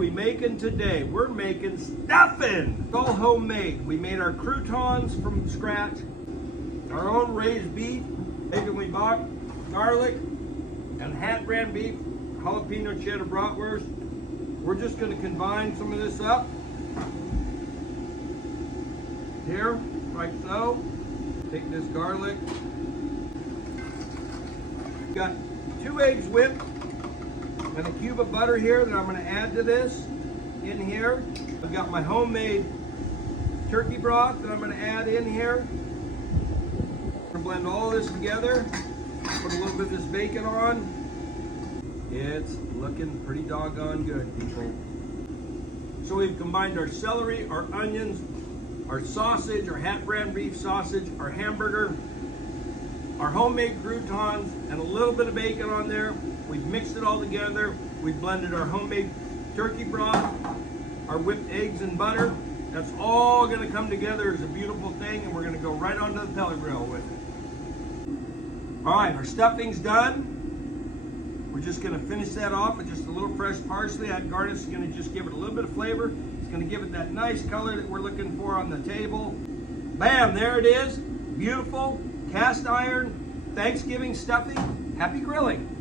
we making today? We're making stuffing. It's all homemade. We made our croutons from scratch, our own raised beef, bacon we bought, garlic, and hat brand beef, jalapeno cheddar bratwurst. We're just going to combine some of this up here, like so. Take this garlic. Got 2 eggs whipped and a cube of butter here that I'm going to add to this in here. I've got my homemade turkey broth that I'm going to add in here. I'm going to blend all this together. Put a little bit of this bacon on. It's looking pretty doggone good, people. So we've combined our celery, our onions, our sausage, our hat brand beef sausage, our hamburger, our homemade croutons, and a little bit of bacon on there. We've mixed it all together. We've blended our homemade turkey broth, our whipped eggs and butter. That's all gonna come together as a beautiful thing, and we're gonna go right onto the pellet grill with it. All right, our stuffing's done. We're just gonna finish that off with just a little fresh parsley. That garnish is gonna just give it a little bit of flavor. It's gonna give it that nice color that we're looking for on the table. Bam, there it is. Beautiful cast iron Thanksgiving stuffing. Happy grilling.